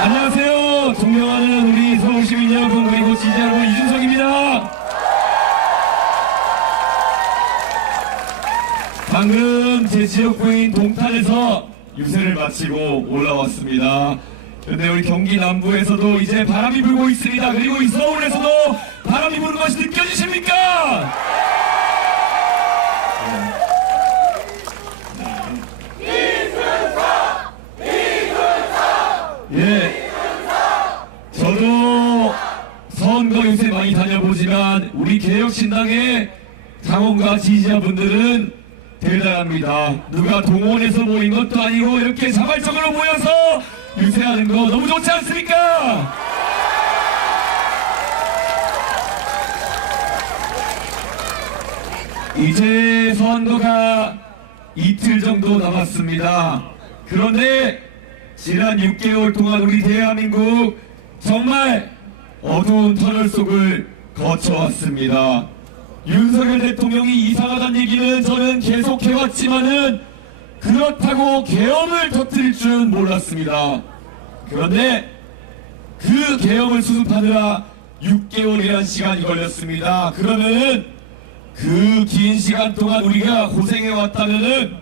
안녕하세요. 존경하는 우리 서울시민 여러분, 그리고 지지 여러분, 이준석입니다. 방금 제 지역구인 동탄에서 유세를 마치고 올라왔습니다. 그런데 우리 경기 남부에서도 이제 바람이 불고 있습니다. 그리고 이 서울에서도 바람이 부는 것이 느껴지십니까? 예, 저도 선거 유세 많이 다녀보지만 우리 개혁신당의 당원과 지지자분들은 대단합니다. 누가 동원해서 모인 것도 아니고 이렇게 자발적으로 모여서 유세하는 거 너무 좋지 않습니까? 이제 선거가 이틀 정도 남았습니다. 그런데 지난 6개월 동안 우리 대한민국 정말 어두운 터널 속을 거쳐왔습니다. 윤석열 대통령이 이상하다는 얘기는 저는 계속 해왔지만은 그렇다고 계엄을 터뜨릴 줄은 몰랐습니다. 그런데 그 계엄을 수습하느라 6개월이라는 시간이 걸렸습니다. 그러면은 그 긴 시간 동안 우리가 고생해왔다면은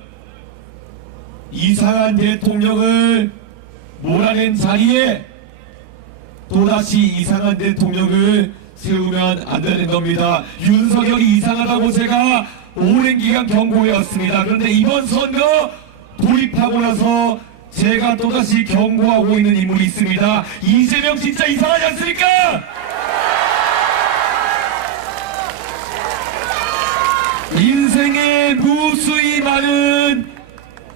이상한 대통령을 몰아낸 자리에 또다시 이상한 대통령을 세우면 안 되는 겁니다. 윤석열이 이상하다고 제가 오랜 기간 경고해왔습니다. 그런데 이번 선거 돌입하고 나서 제가 또다시 경고하고 있는 인물이 있습니다. 이재명 진짜 이상하지 않습니까? 인생에 무수히 많은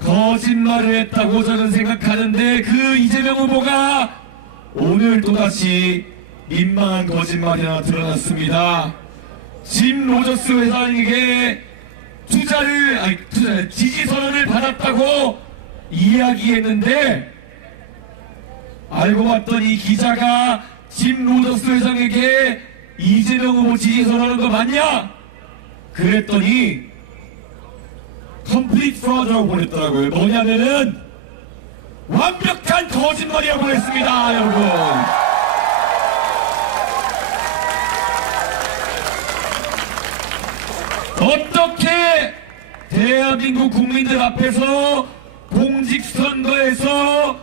거짓말을 했다고 저는 생각하는데 그 이재명 후보가 오늘 또다시 민망한 거짓말이 하나 드러났습니다. 짐 로저스 회장에게 지지선언을 받았다고 이야기했는데 알고 봤더니 기자가 짐 로저스 회장에게 이재명 후보 지지선언한 거 맞냐? 그랬더니 컴플리트 프로드라고 보냈더라고요. 뭐냐면은 완벽한 거짓말이라고 했습니다, 여러분. 어떻게 대한민국 국민들 앞에서 공직선거에서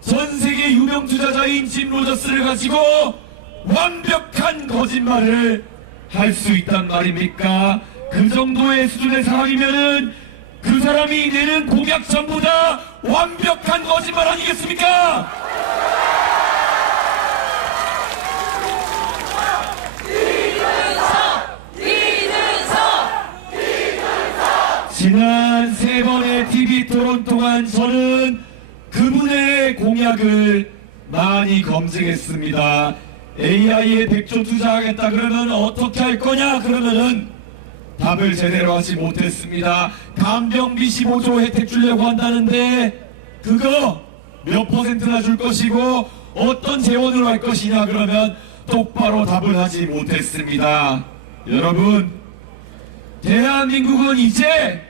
전세계 유명 투자자인 짐 로저스를 가지고 완벽한 거짓말을 할 수 있단 말입니까? 그 정도의 수준의 사람이면은 그 사람이 내는 공약 전부 다 완벽한 거짓말 아니겠습니까? 지난 3번의 TV 토론 동안 저는 그분의 공약을 많이 검증했습니다. AI에 100조 투자하겠다 그러면 어떻게 할 거냐 그러면은 답을 제대로 하지 못했습니다. 간병비 15조 혜택 주려고 한다는데 그거 몇 퍼센트나 줄 것이고 어떤 재원으로 할 것이냐 그러면 똑바로 답을 하지 못했습니다. 여러분, 대한민국은 이제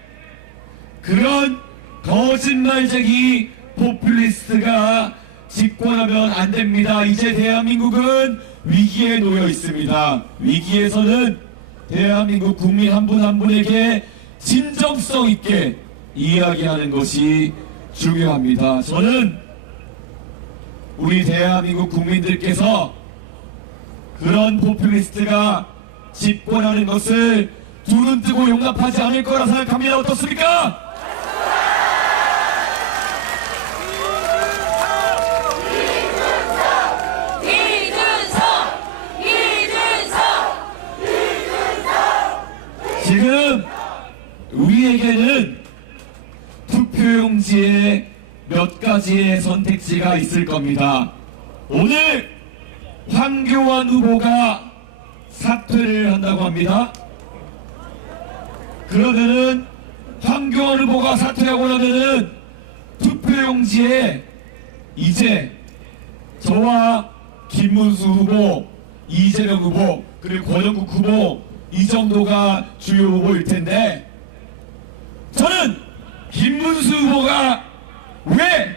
그런 거짓말쟁이 포퓰리스트가 집권하면 안 됩니다. 이제 대한민국은 위기에 놓여 있습니다. 위기에서는 대한민국 국민 한 분 한 분에게 진정성 있게 이야기하는 것이 중요합니다. 저는 우리 대한민국 국민들께서 그런 포퓰리스트가 집권하는 것을 두눈 뜨고 용납하지 않을 거라 생각합니다. 어떻습니까? 지금 우리에게는 투표용지에 몇 가지의 선택지가 있을 겁니다. 오늘 황교안 후보가 사퇴를 한다고 합니다. 그러면은 황교안 후보가 사퇴하고 나면은 투표용지에 이제 저와 김문수 후보, 이재명 후보, 그리고 권영국 후보 이 정도가 주요 후보일 텐데 저는 김문수 후보가 왜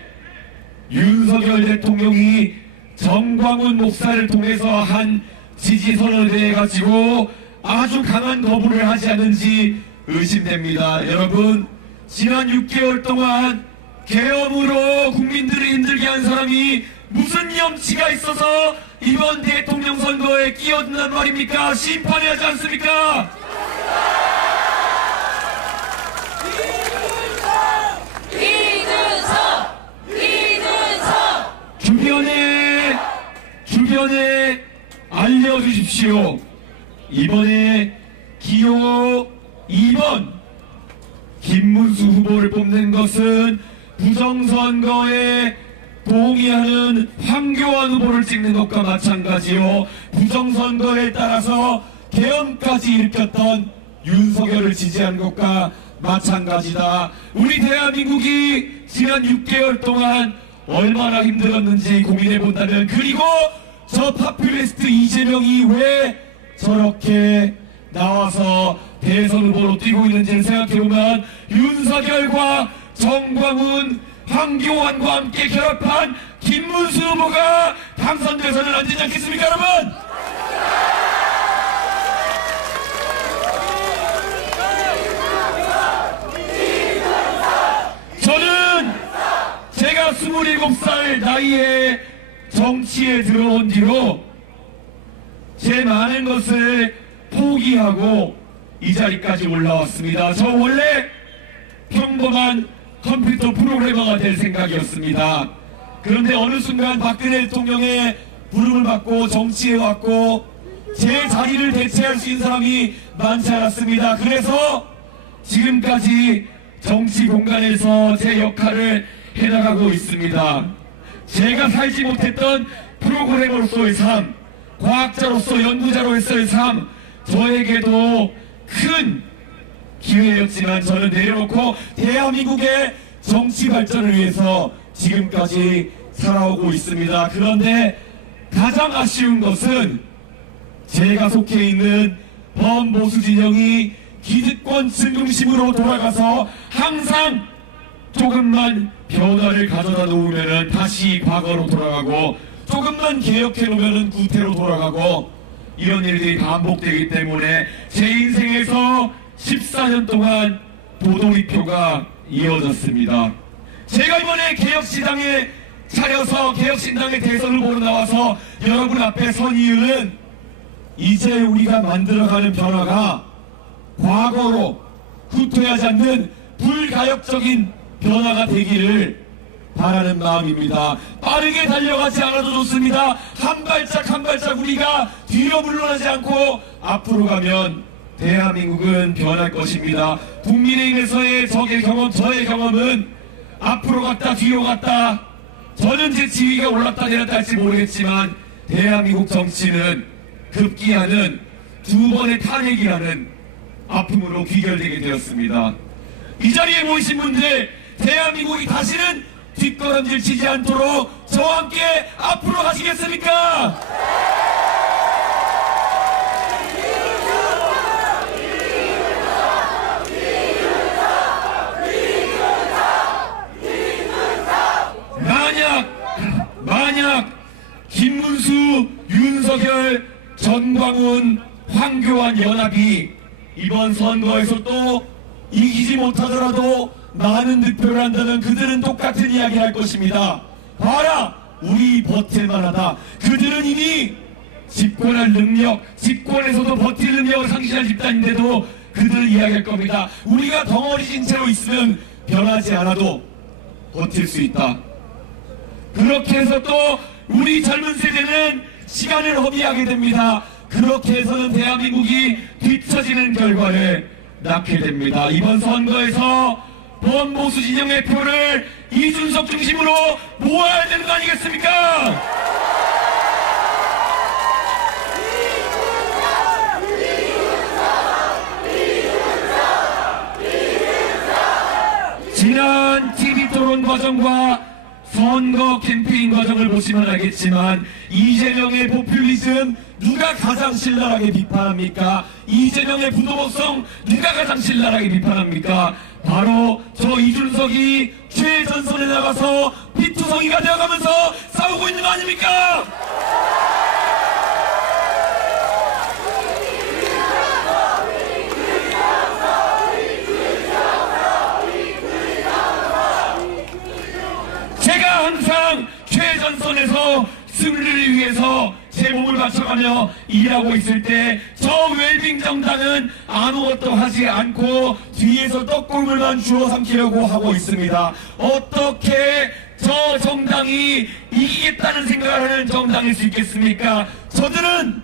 윤석열 대통령이 정광훈 목사를 통해서 한 지지선언에 대해 가지고 아주 강한 거부를 하지 않은지 의심됩니다. 여러분, 지난 6개월 동안 계엄으로 국민들을 힘들게 한 사람이 무슨 염치가 있어서 이번 대통령 선거에 끼어든단 말입니까? 심판해야 하지 않습니까? 주변에 알려주십시오. 이번에 기호 2번 김문수 후보를 뽑는 것은 부정선거에 동의하는 황교안 후보를 찍는 것과 마찬가지요. 부정선거에 따라서 계엄까지 일으켰던 윤석열을 지지한 것과 마찬가지다. 우리 대한민국이 지난 6개월 동안 얼마나 힘들었는지 고민해 본다면, 그리고 저 파퓰리스트 이재명이 왜 저렇게 나와서 대선 후보로 뛰고 있는지를 생각해보면 윤석열과 정광훈, 황교안과 함께 결합한 김문수 후보가 당선돼서는 안 되지 않겠습니까, 여러분? 저는 제가 27살 나이에 정치에 들어온 뒤로 제 많은 것을 포기하고 이 자리까지 올라왔습니다. 저 원래 평범한 컴퓨터 프로그래머가 될 생각이었습니다. 그런데 어느 순간 박근혜 대통령의 부름을 받고 정치에 왔고 제 자리를 대체할 수 있는 사람이 많지 않았습니다. 그래서 지금까지 정치 공간에서 제 역할을 해나가고 있습니다. 제가 살지 못했던 프로그래머로서의 삶, 과학자로서 연구자로서의 삶, 저에게도 큰 기회였지만 저는 내려놓고 대한민국의 정치 발전을 위해서 지금까지 살아오고 있습니다. 그런데 가장 아쉬운 것은 제가 속해 있는 범보수 진영이 기득권 중심으로 돌아가서 항상 조금만 변화를 가져다 놓으면 다시 과거로 돌아가고, 조금만 개혁해 놓으면 구태로 돌아가고, 이런 일들이 반복되기 때문에 제 인생에서 14년 동안 도돌이표가 이어졌습니다. 제가 이번에 개혁신당에 차려서 개혁신당의 대선 후보로 나와서 여러분 앞에 선 이유는 이제 우리가 만들어가는 변화가 과거로 후퇴하지 않는 불가역적인 변화가 되기를 바라는 마음입니다. 빠르게 달려가지 않아도 좋습니다. 한 발짝 한 발짝 우리가 뒤로 물러나지 않고 앞으로 가면 대한민국은 변할 것입니다. 국민의힘에서의 저의 경험은 앞으로 갔다 뒤로 갔다, 저는 제 지위가 올랐다 내렸다 할지 모르겠지만 대한민국 정치는 급기야는 두 번의 탄핵이라는 아픔으로 귀결되게 되었습니다. 이 자리에 모이신 분들, 대한민국이 다시는 뒷걸음질 치지 않도록 저와 함께 앞으로 가시겠습니까? 만약 김문수, 윤석열, 정광훈, 황교안 연합이 이번 선거에서 또 이기지 못하더라도 많은 득표를 한다면 그들은 똑같은 이야기를 할 것입니다. 봐라, 우리 버틸만하다. 그들은 이미 집권할 능력, 집권에서도 버틸 능력을 상실한 집단인데도 그들 이야기할 겁니다. 우리가 덩어리진 채로 있으면 변하지 않아도 버틸 수 있다. 그렇게 해서 또 우리 젊은 세대는 시간을 허비하게 됩니다. 그렇게 해서는 대한민국이 뒤처지는 결과를 낳게 됩니다. 이번 선거에서 범보수 진영의 표를 이준석 중심으로 모아야 되는 거 아니겠습니까? 지난 TV토론 과정과 선거 캠페인 과정을 보시면 알겠지만 이재명의 포퓰리즘 누가 가장 신랄하게 비판합니까? 이재명의 부도덕성 누가 가장 신랄하게 비판합니까? 바로 저 이준석이 최전선에 나가서 피투성 정의가 되어가면서 싸우고 있는 거 아닙니까? 제가 항상 최전선에서 승리를 위해서 제 몸을 바쳐가며 일하고 있을 때 저 웰빙 정당은 아무것도 하지 않고 뒤에서 떡고물만 주워 삼키려고 하고 있습니다. 어떻게 저 정당이 이기겠다는 생각을 하는 정당일 수 있겠습니까? 저들은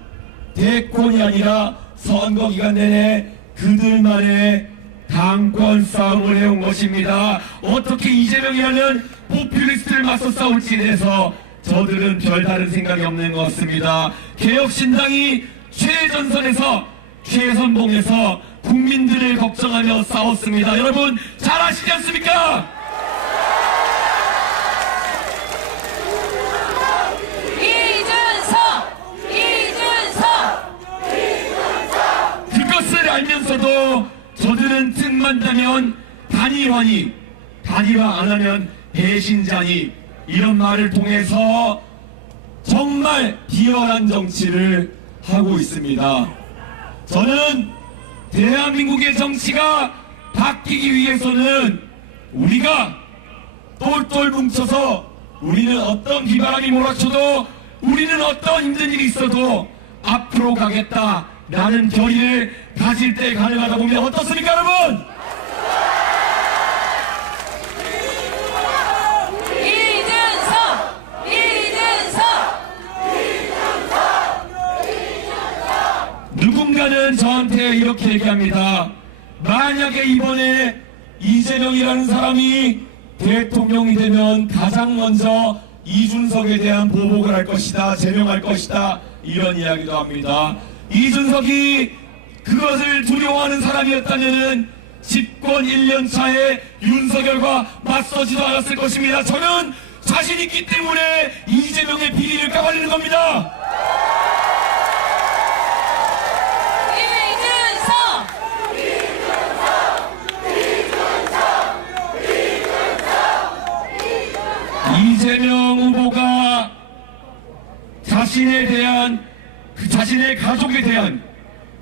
대권이 아니라 선거 기간 내내 그들만의 당권 싸움을 해온 것입니다. 어떻게 이재명이라는 포퓰리스트를 맞서 싸울지 대해서 저들은 별다른 생각이 없는 것 같습니다. 개혁신당이 최전선에서 최선봉에서 국민들을 걱정하며 싸웠습니다. 여러분 잘 아시지 않습니까? 그것을 알면서도 저들은 틈만 나면 단일화니, 단일화 안 하면 배신자니, 이런 말을 통해서 정말 비열한 정치를 하고 있습니다. 저는 대한민국의 정치가 바뀌기 위해서는 우리가 똘똘 뭉쳐서 우리는 어떤 비바람이 몰아쳐도 우리는 어떤 힘든 일이 있어도 앞으로 가겠다라는 결의를 가질 때 가능하다 보면 어떻습니까, 여러분? 누군가는 저한테 이렇게 얘기합니다. 만약에 이번에 이재명이라는 사람이 대통령이 되면 가장 먼저 이준석에 대한 보복을 할 것이다, 제명할 것이다, 이런 이야기도 합니다. 이준석이 그것을 두려워하는 사람이었다면은 집권 1년 차에 윤석열과 맞서지도 않았을 것입니다. 저는 자신 있기 때문에 이재명의 비리를 까발리는 겁니다. 이재명 후보가 자신의 가족에 대한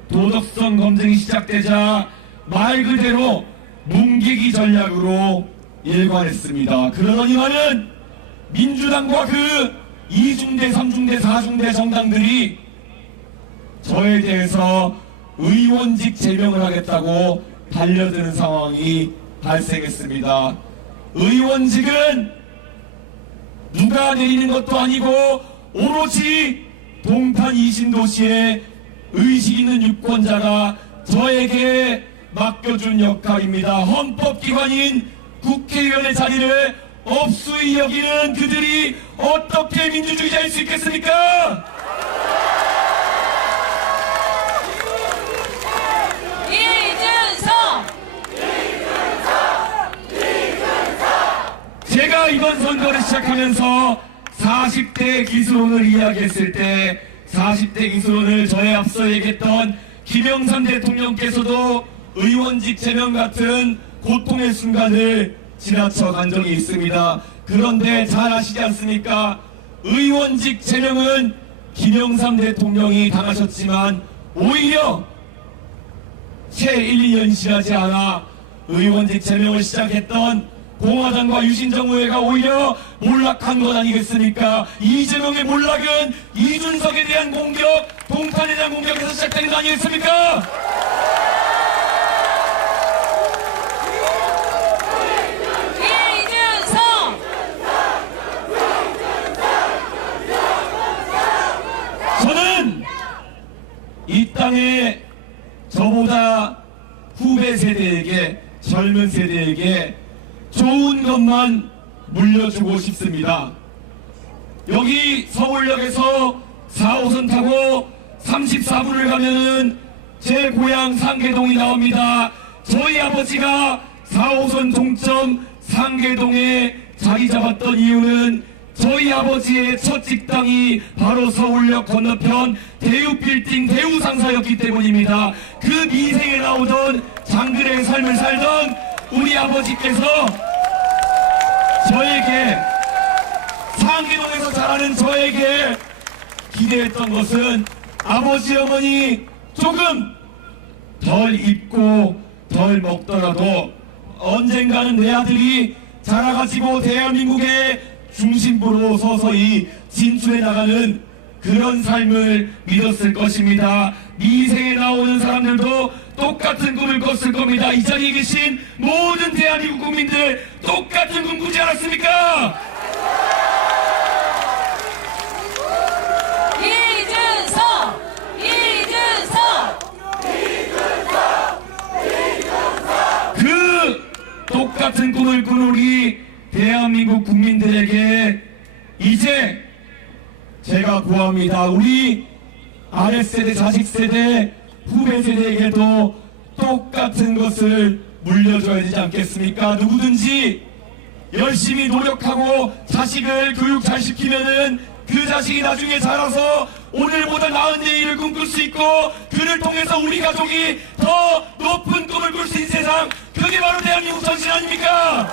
도덕성 검증이 시작되자 말 그대로 뭉개기 전략으로 일관했습니다. 그러더니만은 민주당과 그 2중대, 3중대, 4중대 정당들이 저에 대해서 의원직 제명을 하겠다고 달려드는 상황이 발생했습니다. 의원직은 누가 내리는 것도 아니고 오로지 동탄 이신도시의 의식 있는 유권자가 저에게 맡겨준 역할입니다. 헌법기관인 국회의원의 자리를 업수히 여기는 그들이 어떻게 민주주의자일 수 있겠습니까? 제가 이번 선거를 시작하면서 40대 기술론을 이야기했을 때 40대 기술론을 저에 앞서 얘기했던 김영삼 대통령께서도 의원직 제명 같은 고통의 순간을 지나쳐 간 적이 있습니다. 그런데 잘 아시지 않습니까? 의원직 제명은 김영삼 대통령이 당하셨지만 오히려 채 1, 2년 지나지 않아 의원직 제명을 시작했던 공화당과 유신정의회가 오히려 몰락한 것 아니겠습니까? 이재명의 몰락은 이준석에 대한 공격, 동탄에 대한 공격에서 시작된 것 아니겠습니까? 저는 이 땅에 저보다 후배 세대에게, 젊은 세대에게 좋은 것만 물려주고 싶습니다. 여기 서울역에서 4호선 타고 34분을 가면은 제 고향 상계동이 나옵니다. 저희 아버지가 4호선 종점 상계동에 자리 잡았던 이유는 저희 아버지의 첫 직장이 바로 서울역 건너편 대우빌딩 대우상사였기 때문입니다. 그 미생에 나오던 장글의 삶을 살던 우리 아버지께서 저에게 상계동에서 자라는 저에게 기대했던 것은 아버지 어머니 조금 덜 입고 덜 먹더라도 언젠가는 내 아들이 자라가지고 대한민국의 중심부로 서서히 진출해 나가는 그런 삶을 믿었을 것입니다. 미생에 나오는 사람들도 똑같은 꿈을 꿨을 겁니다. 이 자리에 계신 모든 대한민국 국민들 똑같은 꿈 꾸지 않았습니까? 그 똑같은 꿈을 꾼 우리 대한민국 국민들에게 이제 제가 구합니다. 우리 아랫세대, 자식세대, 후배세대에게도 똑같은 것을 물려줘야 되지 않겠습니까? 누구든지 열심히 노력하고 자식을 교육 잘 시키면은 그 자식이 나중에 자라서 오늘보다 나은 내일을 꿈꿀 수 있고 그를 통해서 우리 가족이 더 높은 꿈을 꿀 수 있는 세상, 그게 바로 대한민국 전신 아닙니까?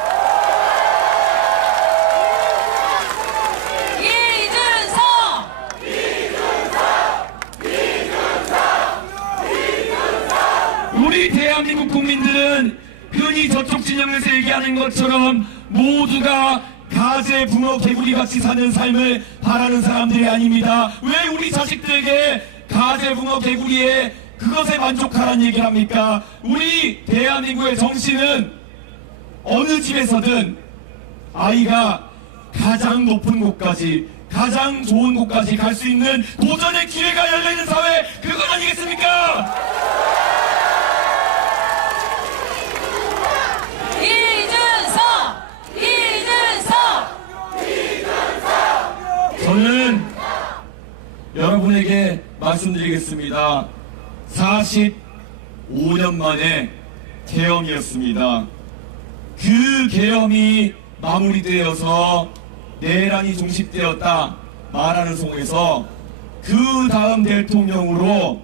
우리 대한민국 국민들은 흔히 저쪽 진영에서 얘기하는 것처럼 모두가 가재, 붕어, 개구리 같이 사는 삶을 바라는 사람들이 아닙니다. 왜 우리 자식들에게 가재, 붕어, 개구리에 그것에 만족하라는 얘기를 합니까? 우리 대한민국의 정신은 어느 집에서든 아이가 가장 높은 곳까지, 가장 좋은 곳까지 갈 수 있는 도전의 기회가 열려있는 사회, 그건 아니겠습니까? 저는 여러분에게 말씀드리겠습니다. 45년 만에 계엄이었습니다. 그 계엄이 마무리되어서 내란이 종식되었다 말하는 속에서 그 다음 대통령으로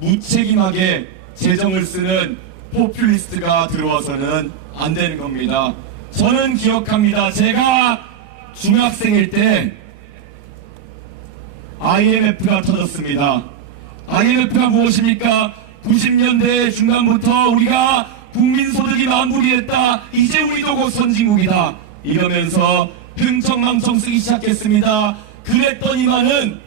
무책임하게 재정을 쓰는 포퓰리스트가 들어와서는 안 되는 겁니다. 저는 기억합니다. 제가 중학생일 때 IMF가 터졌습니다. IMF가 무엇입니까? 90년대 중반부터 우리가 국민소득이 만불이했다. 이제 우리도 곧 선진국이다. 이러면서 흥청망청 쓰기 시작했습니다. 그랬더니만은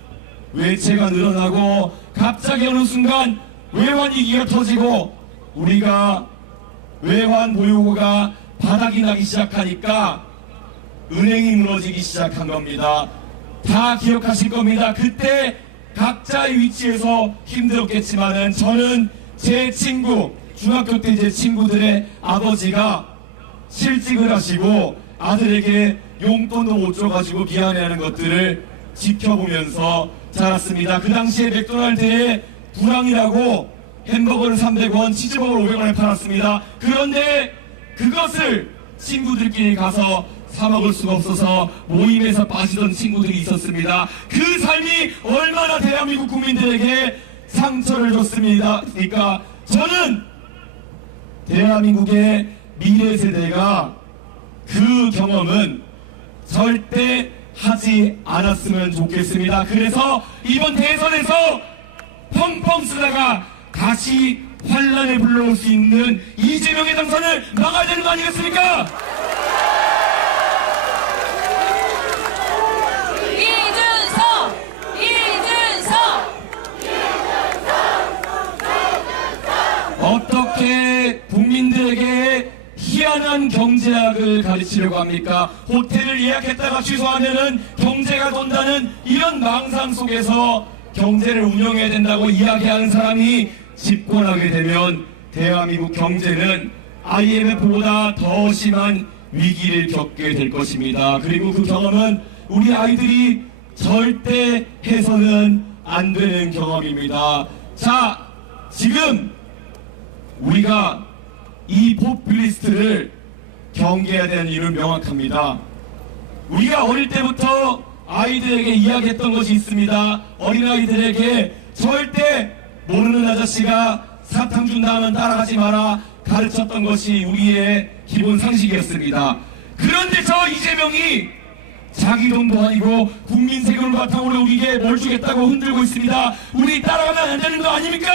외채가 늘어나고 갑자기 어느 순간 외환위기가 터지고 우리가 외환 보유고가 바닥이 나기 시작하니까 은행이 무너지기 시작한 겁니다. 다 기억하실 겁니다. 그때 각자의 위치에서 힘들었겠지만은 저는 제 친구, 중학교 때 제 친구들의 아버지가 실직을 하시고 아들에게 용돈도 못 줘가지고 미안해하는 것들을 지켜보면서 자랐습니다. 그 당시에 맥도날드에 불황이라고 햄버거를 300원, 치즈버거를 500원에 팔았습니다. 그런데 그것을 친구들끼리 가서 사 먹을 수가 없어서 모임에서 빠지던 친구들이 있었습니다. 그 삶이 얼마나 대한민국 국민들에게 상처를 줬습니다. 그러니까 저는 대한민국의 미래 세대가 그 경험은 절대 하지 않았으면 좋겠습니다. 그래서 이번 대선에서 펑펑 쓰다가 다시 환란을 불러올 수 있는 이재명의 당선을 막아야 되는 거 아니겠습니까? 어떻게 국민들에게 희한한 경제학을 가르치려고 합니까? 호텔을 예약했다가 취소하면은 경제가 돈다는 이런 망상 속에서 경제를 운영해야 된다고 이야기하는 사람이 집권하게 되면 대한민국 경제는 IMF보다 더 심한 위기를 겪게 될 것입니다. 그리고 그 경험은 우리 아이들이 절대 해서는 안 되는 경험입니다. 자, 지금 우리가 이 포퓰리스트를 경계해야 되는 이유는 명확합니다. 우리가 어릴 때부터 아이들에게 이야기했던 것이 있습니다. 어린아이들에게 절대 모르는 아저씨가 사탕 준다 하면 따라가지 마라 가르쳤던 것이 우리의 기본 상식이었습니다. 그런데 저 이재명이 자기 돈도 아니고 국민 세금을 바탕으로 우리에게 뭘 주겠다고 흔들고 있습니다. 우리 따라가면 안 되는 거 아닙니까?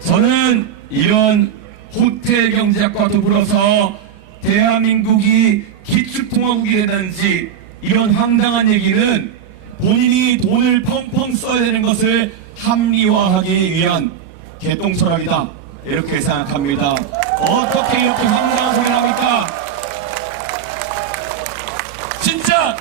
저는 이런 호텔 경제학과 더불어서 대한민국이 기축통화국이 되든지 이런 황당한 얘기는 본인이 돈을 펑펑 써야 되는 것을 합리화하기 위한 개똥철학이다, 이렇게 생각합니다. 어떻게 이렇게 황당한 소리를 합니까? 진짜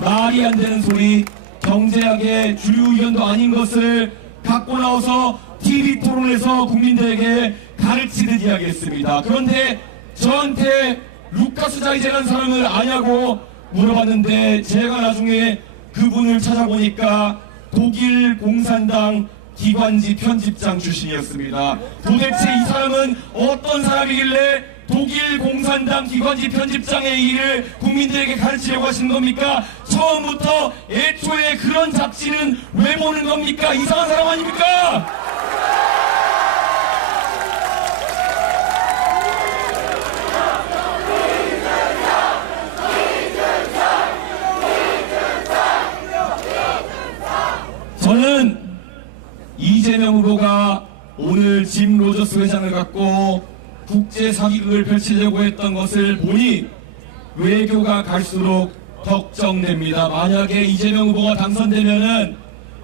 말이 안 되는 소리, 경제학의 주류 의견도 아닌 것을 갖고 나와서 TV 토론에서 국민들에게 가르치듯 이야기했습니다. 그런데 저한테 루카스 자이제라는 사람을 아냐고 물어봤는데 제가 나중에 그분을 찾아보니까 독일 공산당 기관지 편집장 출신이었습니다. 도대체 이 사람은 어떤 사람이길래 독일 공산당 기관지 편집장의 일을 국민들에게 가르치려고 하시는 겁니까? 처음부터 애초에 그런 잡지는 왜 보는 겁니까? 이상한 사람 아닙니까? 저는 이재명 후보가 오늘 짐 로저스 회장을 갖고 국제 사기극을 펼치려고 했던 것을 보니 외교가 갈수록 걱정됩니다. 만약에 이재명 후보가 당선되면은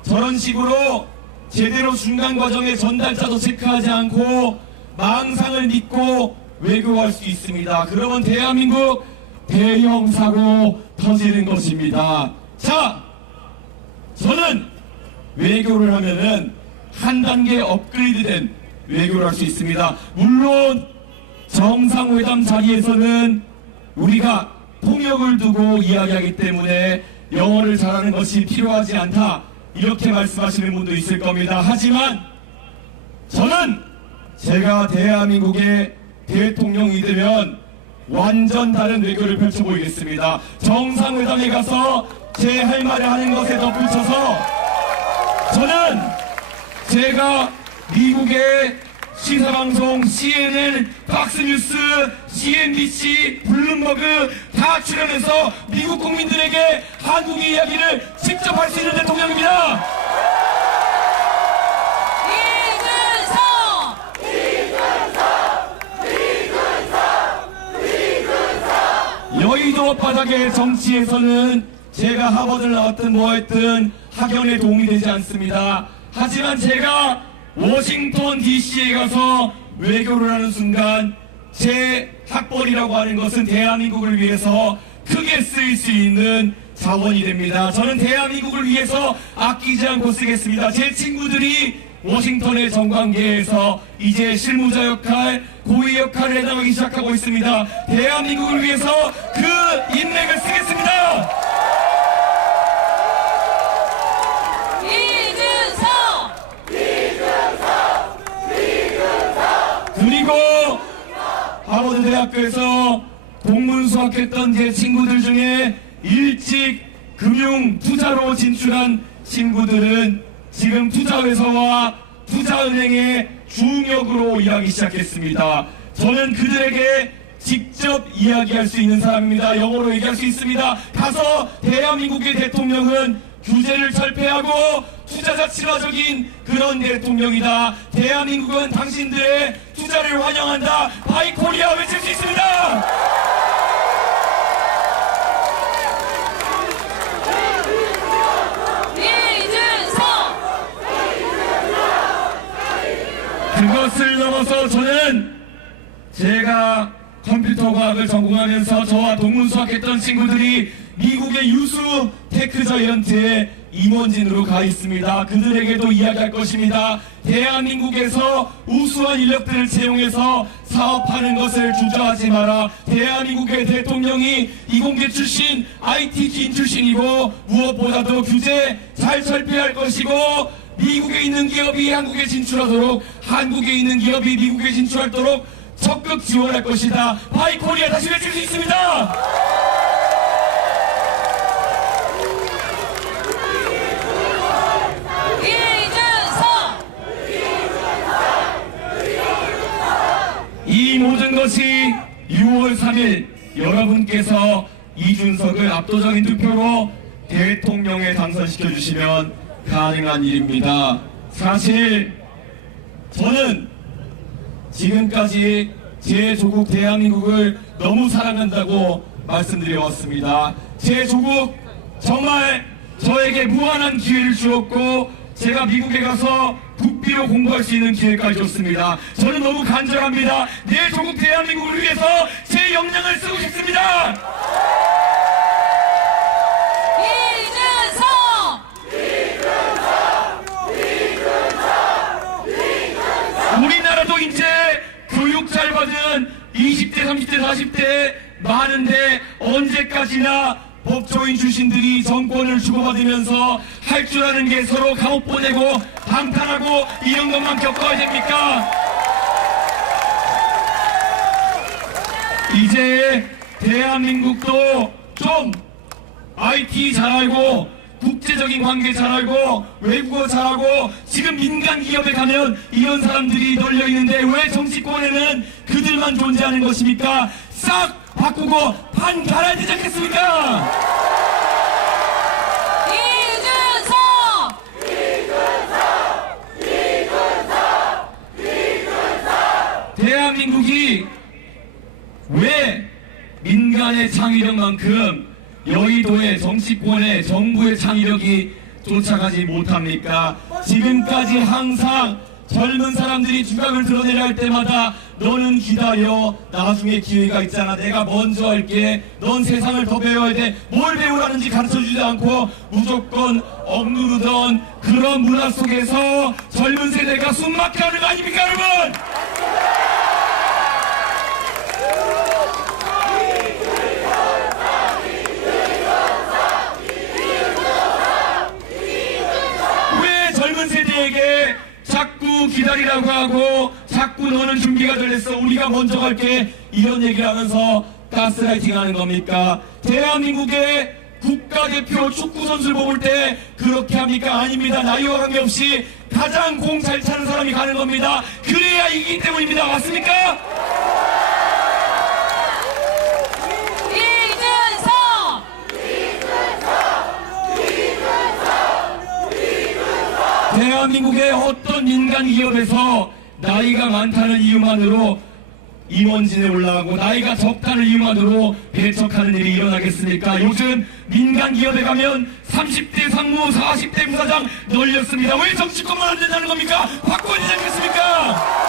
저런 식으로 제대로 중간 과정에 전달자도 체크하지 않고 망상을 믿고 외교할 수 있습니다. 그러면 대한민국 대형 사고 터지는 것입니다. 자, 저는 외교를 하면은 한 단계 업그레이드된 외교를 할 수 있습니다. 물론 정상회담 자리에서는 우리가 통역을 두고 이야기하기 때문에 영어를 잘하는 것이 필요하지 않다, 이렇게 말씀하시는 분도 있을 겁니다. 하지만 저는 제가 대한민국의 대통령이 되면 완전 다른 외교를 펼쳐보이겠습니다. 정상회담에 가서 제 할 말을 하는 것에 덧붙여서 저는 제가 미국의 시사방송 CNN, 팍스뉴스, CNBC, 블룸버그 다 출연해서 미국 국민들에게 한국의 이야기를 직접 할 수 있는 대통령입니다. 여의도 바닥의 정치에서는 제가 하버드를 나왔든 뭐했든 학연에 도움이 되지 않습니다. 하지만 제가 워싱턴 DC에 가서 외교를 하는 순간 제 학벌이라고 하는 것은 대한민국을 위해서 크게 쓰일 수 있는 자원이 됩니다. 저는 대한민국을 위해서 아끼지 않고 쓰겠습니다. 제 친구들이 워싱턴의 정관계에서 이제 실무자 역할, 고위 역할을 해당하기 시작하고 있습니다. 대한민국을 위해서 그 인맥을 쓰겠습니다. 그리고 하버드 대학교에서 동문 수학했던 제 친구들 중에 일찍 금융 투자로 진출한 친구들은 지금 투자회사와 투자은행의 중역으로 일하기 시작했습니다. 저는 그들에게 직접 이야기할 수 있는 사람입니다. 영어로 얘기할 수 있습니다. 가서 대한민국의 대통령은 규제를 철폐하고 투자자 친화적인 그런 대통령이다. 대한민국은 당신들의 투자를 환영한다. 바이 코리아 외칠 수 있습니다. 그것을 넘어서 저는 제가 컴퓨터 과학을 전공하면서 저와 동문수학했던 친구들이 미국의 유수 테크 자이언트의 임원진으로 가 있습니다. 그들에게도 이야기할 것입니다. 대한민국에서 우수한 인력들을 채용해서 사업하는 것을 주저하지 마라. 대한민국의 대통령이 이공계 출신, IT 진 출신이고 무엇보다도 규제 잘 철폐할 것이고 미국에 있는 기업이 한국에 진출하도록, 한국에 있는 기업이 미국에 진출하도록 적극 지원할 것이다. 바이 코리아 다시 외칠 수 있습니다. 여러분께서 이준석을 압도적인 투표로 대통령에 당선시켜 주시면 가능한 일입니다. 사실 저는 지금까지 제 조국 대한민국을 너무 사랑한다고 말씀드려왔습니다. 제 조국 정말 저에게 무한한 기회를 주었고 제가 미국에 가서 국비로 공부할 수 있는 기회까지 줬습니다. 저는 너무 간절합니다. 내 조국 대한민국을 위해서 제 역량을 쓰고 싶습니다. 우리나라도 이제 교육 잘 받은 20대, 30대, 40대 많은데 언제까지나 법조인 출신들이 정권을 주고받으면서 할 줄 아는 게 서로 감옥 보내고 방탄하고 이런 것만 겪어야 됩니까? 이제 대한민국도 좀 IT 잘 알고 국제적인 관계 잘 알고 외국어 잘하고 지금 민간 기업에 가면 이런 사람들이 널려 있는데 왜 정치권에는 그들만 존재하는 것입니까? 싹 바꾸고 판 갈아야 되지 않겠습니까? 대한민국이 왜 민간의 창의력만큼 여의도의 정치권의 정부의 창의력이 쫓아가지 못합니까? 지금까지 항상 젊은 사람들이 주각을 드러내려 할 때마다 너는 기다려, 나중에 기회가 있잖아, 내가 먼저 할게, 넌 세상을 더 배워야 돼, 뭘 배우라는지 가르쳐주지 않고 무조건 억누르던 그런 문화 속에서 젊은 세대가 숨막혀가는 거 아닙니까 여러분? 젊은 세대에게 자꾸 기다리라고 하고 자꾸 너는 준비가 됐어, 우리가 먼저 갈게, 이런 얘기를 하면서 가스라이팅 하는 겁니까? 대한민국의 국가대표 축구선수를 뽑을 때 그렇게 합니까? 아닙니다. 나이와 관계없이 가장 공 잘 차는 사람이 가는 겁니다. 그래야 이기기 때문입니다. 맞습니까? 대한민국의 어떤 민간 기업에서 나이가 많다는 이유만으로 임원진에 올라가고 나이가 적다는 이유만으로 배척하는 일이 일어나겠습니까? 요즘 민간 기업에 가면 30대 상무, 40대 부사장 널렸습니다. 왜 정치권만 안 된다는 겁니까? 바꿔야 되지 않겠습니까?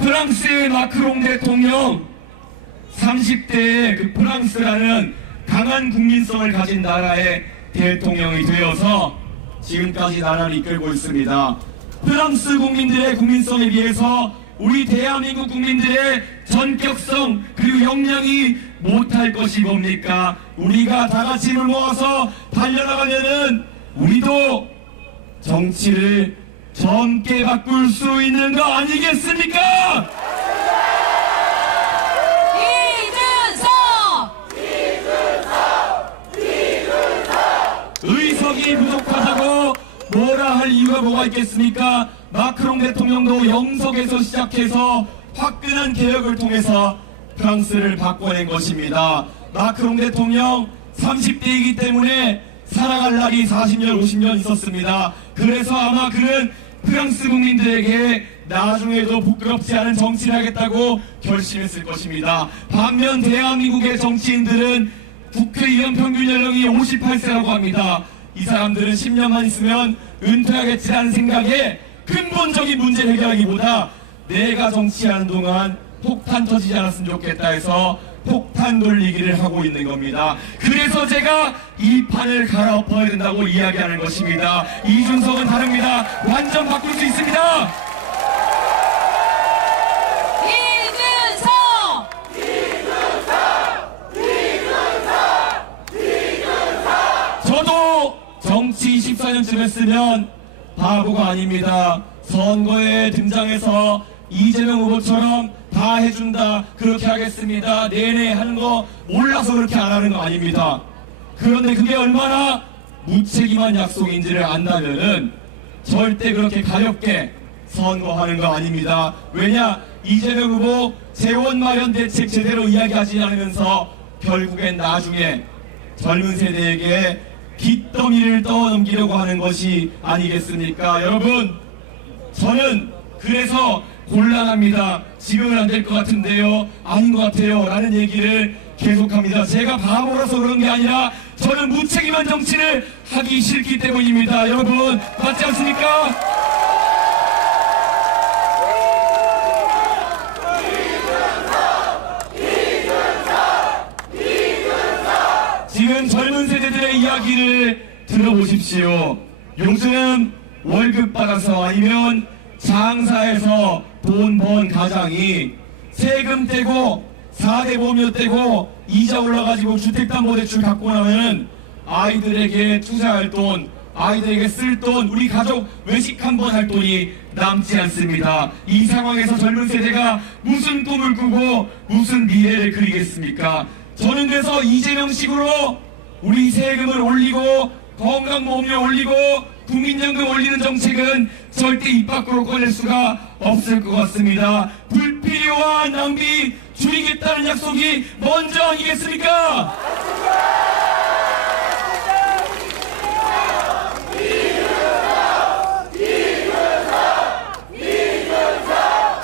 프랑스의 마크롱 대통령 30대의 그 프랑스라는 강한 국민성을 가진 나라의 대통령이 되어서 지금까지 나라를 이끌고 있습니다. 프랑스 국민들의 국민성에 비해서 우리 대한민국 국민들의 전격성 그리고 역량이 못할 것이 뭡니까? 우리가 다 같이 힘을 모아서 달려나가면은 우리도 정치를 젊게 바꿀 수 있는 거 아니겠습니까? 의석이 부족하다고 뭐라 할 이유가 뭐가 있겠습니까? 마크롱 대통령도 영석에서 시작해서 화끈한 개혁을 통해서 프랑스를 바꿔낸 것입니다. 마크롱 대통령 30대이기 때문에 살아갈 날이 40년, 50년 있었습니다. 그래서 아마 그는 프랑스 국민들에게 나중에도 부끄럽지 않은 정치를 하겠다고 결심했을 것입니다. 반면 대한민국의 정치인들은 국회의원 평균 연령이 58세라고 합니다. 이 사람들은 10년만 있으면 은퇴하겠지라는 생각에 근본적인 문제를 해결하기보다 내가 정치하는 동안 폭탄 터지지 않았으면 좋겠다 해서 폭탄 돌리기를 하고 있는 겁니다. 그래서 제가 이 판을 갈아엎어야 된다고 이야기하는 것입니다. 이준석은 다릅니다. 완전 바꿀 수 있습니다. 저도 정치 14년쯤 했으면 바보가 아닙니다. 선거에 등장해서 이재명 후보처럼 다 해준다, 그렇게 하겠습니다, 내내 하는 거 몰라서 그렇게 안 하는 거 아닙니다. 그런데 그게 얼마나 무책임한 약속인지를 안다면은 절대 그렇게 가볍게 선거하는 거 아닙니다. 왜냐? 이재명 후보 재원 마련 대책 제대로 이야기하지 않으면서 결국엔 나중에 젊은 세대에게 빚더미를 떠넘기려고 하는 것이 아니겠습니까? 여러분, 저는 그래서 곤란합니다. 지금은 안 될 것 같은데요, 아닌 것 같아요 라는 얘기를 계속합니다. 제가 바보라서 그런 게 아니라 저는 무책임한 정치를 하기 싫기 때문입니다. 여러분, 맞지 않습니까? 지금 젊은 세대들의 이야기를 들어보십시오. 요즘 월급 받아서 아니면 장사해서 돈 번 가장이 세금 떼고 4대 보험료 떼고 이자 올라가지고 주택담보대출 갖고 나면은 아이들에게 투자할 돈, 아이들에게 쓸 돈, 우리 가족 외식 한번 할 돈이 남지 않습니다. 이 상황에서 젊은 세대가 무슨 꿈을 꾸고 무슨 미래를 그리겠습니까? 저는 그래서 이재명식으로 우리 세금을 올리고 건강보험료 올리고 국민연금 올리는 정책은 절대 입 밖으로 꺼낼 수가 없을 것 같습니다. 불필요한 낭비 줄이겠다는 약속이 먼저 아니겠습니까?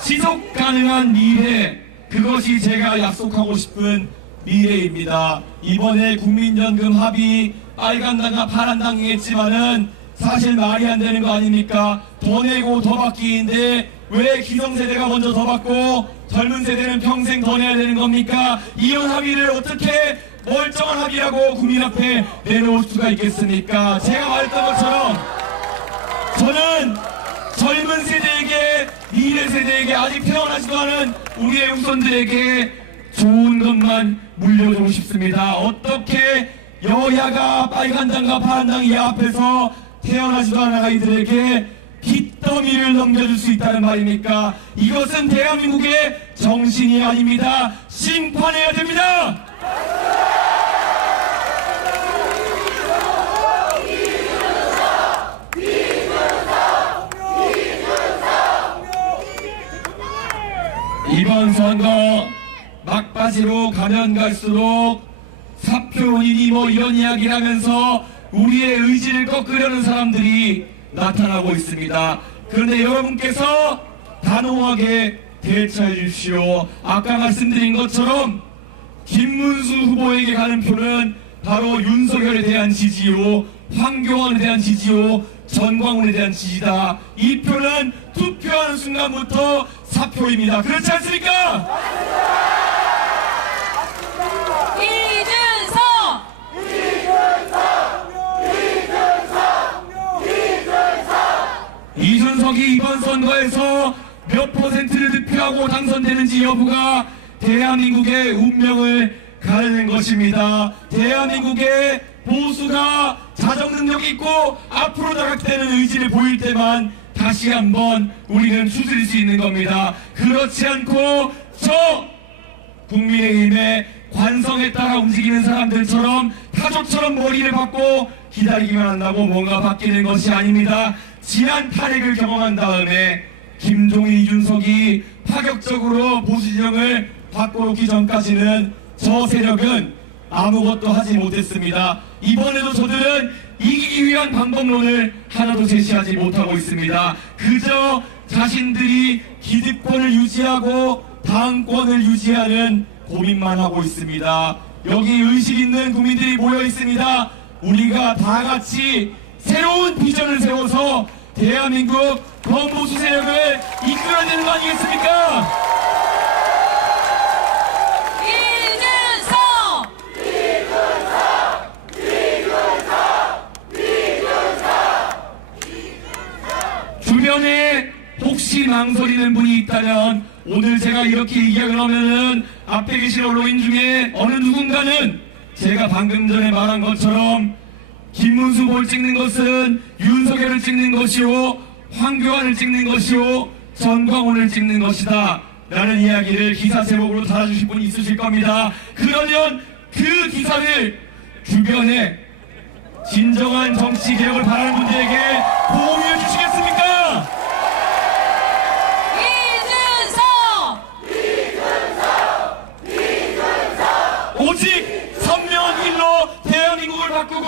지속 가능한 미래, 그것이 제가 약속하고 싶은 미래입니다. 이번에 국민연금 합의 빨간당과 파란당이 했지만은 사실 말이 안 되는 거 아닙니까? 더 내고 더 받기인데 왜 기성세대가 먼저 더 받고 젊은 세대는 평생 더 내야 되는 겁니까? 이런 합의를 어떻게 멀쩡한 합의라고 국민 앞에 내놓을 수가 있겠습니까? 제가 말했던 것처럼 저는 젊은 세대에게, 미래 세대에게, 아직 태어나지도 않은 우리의 후손들에게 좋은 것만 물려주고 싶습니다. 어떻게 여야가 빨간당과 파란당 이 앞에서 태어나지도 않은 아이들에게 빚더미를 넘겨줄 수 있다는 말입니까? 이것은 대한민국의 정신이 아닙니다. 심판해야 됩니다. 이번 선거 막바지로 가면 갈수록 사표론이니 뭐 이런 이야기를 하면서 우리의 의지를 꺾으려는 사람들이 나타나고 있습니다. 그런데 여러분께서 단호하게 대처해 주십시오. 아까 말씀드린 것처럼 김문수 후보에게 가는 표는 바로 윤석열에 대한 지지요, 황교안에 대한 지지요, 전광훈에 대한 지지다. 이 표는 투표하는 순간부터 사표입니다. 그렇지 않습니까? 이준석이 이번 선거에서 몇 퍼센트를 득표하고 당선되는지 여부가 대한민국의 운명을 가르는 것입니다. 대한민국의 보수가 자정 능력이 있고 앞으로 나가겠다는 의지를 보일 때만 다시 한번 우리는 추스릴 수 있는 겁니다. 그렇지 않고 저 국민의힘의 관성에 따라 움직이는 사람들처럼 타조처럼 머리를 박고 기다리기만 한다고 뭔가 바뀌는 것이 아닙니다. 지난 탄핵을 경험한 다음에 김종인, 이준석이 파격적으로 보수 진영을 바꿔놓기 전까지는 저 세력은 아무것도 하지 못했습니다. 이번에도 저들은 이기기 위한 방법론을 하나도 제시하지 못하고 있습니다. 그저 자신들이 기득권을 유지하고 당권을 유지하는 고민만 하고 있습니다. 여기 의식 있는 국민들이 모여 있습니다. 우리가 다 같이 새로운 비전을 세워서 대한민국 범보수 세력을 이끌어야 되는 거 아니겠습니까? 주변에 혹시 망설이는 분이 있다면 오늘 제가 이렇게 이야기를 하면은 앞에 계신 언론인 중에 어느 누군가는 제가 방금 전에 말한 것처럼 김문수 후보를 찍는 것은 윤석열을 찍는 것이요, 황교안을 찍는 것이요, 전광훈을 찍는 것이다 라는 이야기를 기사 제목으로 달아주실 분이 있으실 겁니다. 그러면 그 기사를 주변에 진정한 정치 개혁을 바라는 분들에게 공유해 주시겠습니까? 바꾸고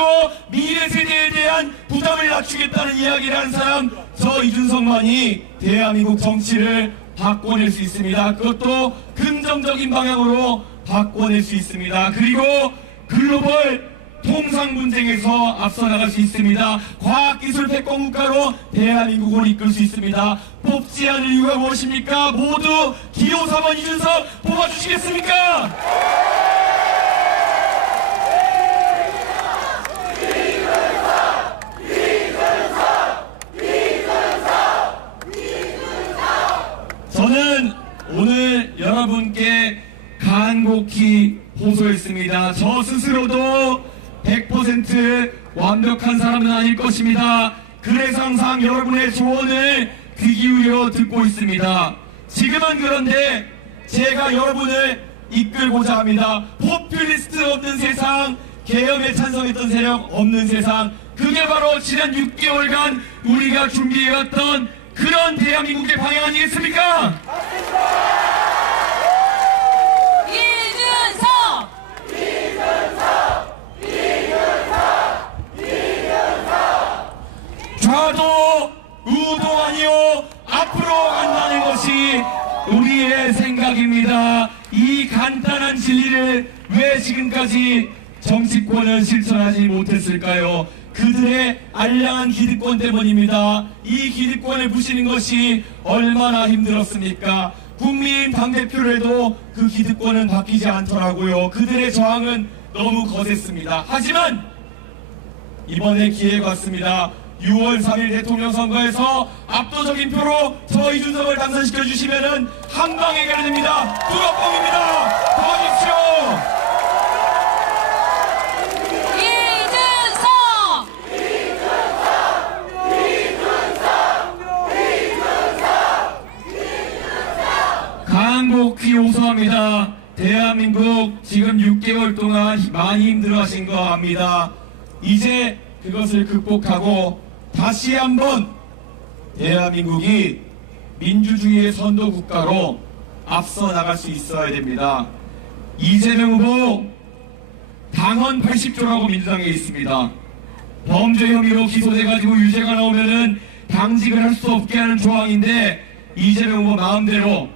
미래 세대에 대한 부담을 낮추겠다는 이야기를 하는 사람, 저 이준석만이 대한민국 정치를 바꿔낼 수 있습니다. 그것도 긍정적인 방향으로 바꿔낼 수 있습니다. 그리고 글로벌 통상 분쟁에서 앞서 나갈 수 있습니다. 과학기술 패권국가로 대한민국을 이끌 수 있습니다. 뽑지 않을 이유가 무엇입니까? 모두 기호 4번 이준석 뽑아주시겠습니까? 저는 오늘 여러분께 간곡히 호소했습니다. 저 스스로도 100% 완벽한 사람은 아닐 것입니다. 그래서 항상 여러분의 조언을 귀 기울여 듣고 있습니다. 지금은 그런데 제가 여러분을 이끌고자 합니다. 포퓰리스트 없는 세상, 계엄에 찬성했던 세력 없는 세상, 그게 바로 지난 6개월간 우리가 준비해왔던 그런 대한민국의 방향 아니겠습니까? 좌도 우도 아니요 앞으로 간다는 것이 우리의 생각입니다. 이 간단한 진리를 왜 지금까지 정치권은 실천하지 못했을까요? 그들의 알량한 기득권 때문입니다. 이 기득권을 부시는 것이 얼마나 힘들었습니까? 국민 당대표를 해도 그 기득권은 바뀌지 않더라고요. 그들의 저항은 너무 거셌습니다. 하지만 이번에 기회가 왔습니다. 6월 3일 대통령 선거에서 압도적인 표로 저 이준석을 당선시켜 주시면은 한 방에 해결됩니다. 뚜껑입니다. 도와주십시오. 간곡히 호소합니다. 대한민국 지금 6개월 동안 많이 힘들어하신 거 압니다. 이제 그것을 극복하고 다시 한번 대한민국이 민주주의의 선도국가로 앞서 나갈 수 있어야 됩니다. 이재명 후보 당헌 80조라고 민주당에 있습니다. 범죄 혐의로 기소돼가지고 유죄가 나오면은 당직을 할 수 없게 하는 조항인데 이재명 후보 마음대로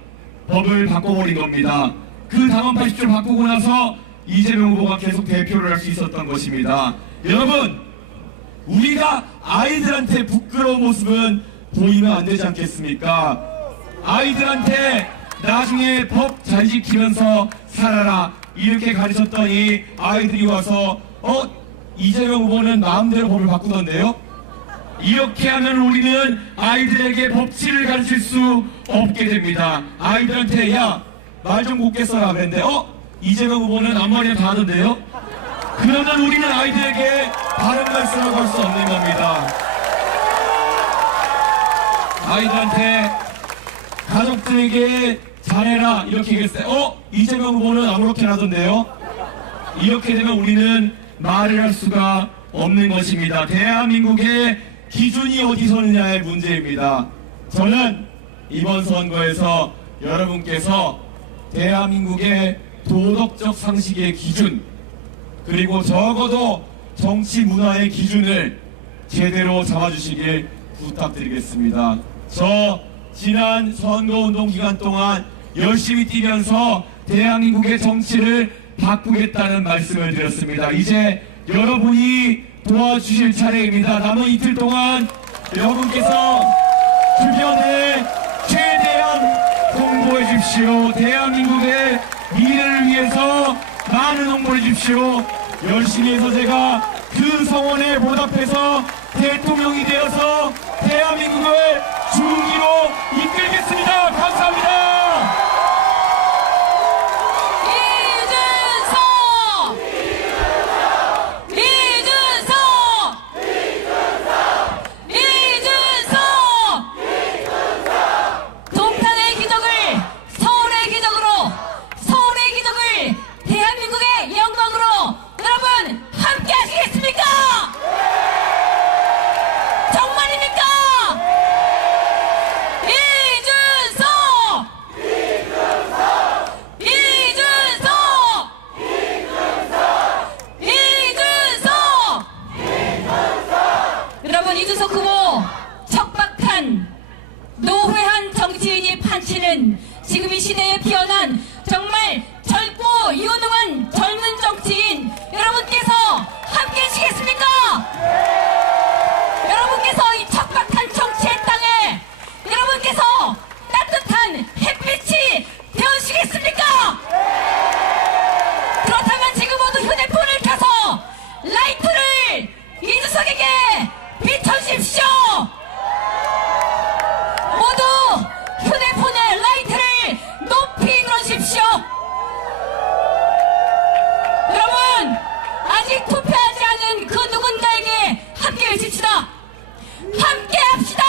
법을 바꿔버린 겁니다. 그 당헌 80조를 바꾸고 나서 이재명 후보가 계속 대표를 할 수 있었던 것입니다. 여러분, 우리가 아이들한테 부끄러운 모습은 보이면 안 되지 않겠습니까? 아이들한테 나중에 법 잘 지키면서 살아라 이렇게 가르쳤더니 아이들이 와서 이재명 후보는 마음대로 법을 바꾸던데요? 이렇게 하면 우리는 아이들에게 법치를 가르칠 수 없게 됩니다. 아이들한테 야, 말 좀 곱게 써라 그랬는데 이재명 후보는 앞머리에 다 하던데요? 그러면 우리는 아이들에게 바른 말씀을 걸 수 없는 겁니다. 아이들한테 가족들에게 잘해라 이렇게 얘기했어요. 이재명 후보는 아무렇게나 하던데요? 이렇게 되면 우리는 말을 할 수가 없는 것입니다. 대한민국의 기준이 어디 서느냐의 문제입니다. 저는 이번 선거에서 여러분께서 대한민국의 도덕적 상식의 기준, 그리고 적어도 정치 문화의 기준을 제대로 잡아주시길 부탁드리겠습니다. 저 지난 선거운동 기간 동안 열심히 뛰면서 대한민국의 정치를 바꾸겠다는 말씀을 드렸습니다. 이제 여러분이 도와주실 차례입니다. 남은 이틀 동안 여러분께서 주변에 최대한 홍보해 주십시오. 대한민국의 미래를 위해서 많은 홍보해 주십시오. 열심히 해서 제가 그 성원에 보답해서 대통령이 되어서 대한민국을 중기로 이끌겠습니다. 감사합니다. 아직 투표하지 않은 그 누군가에게 함께 외칩시다. 함께 합시다.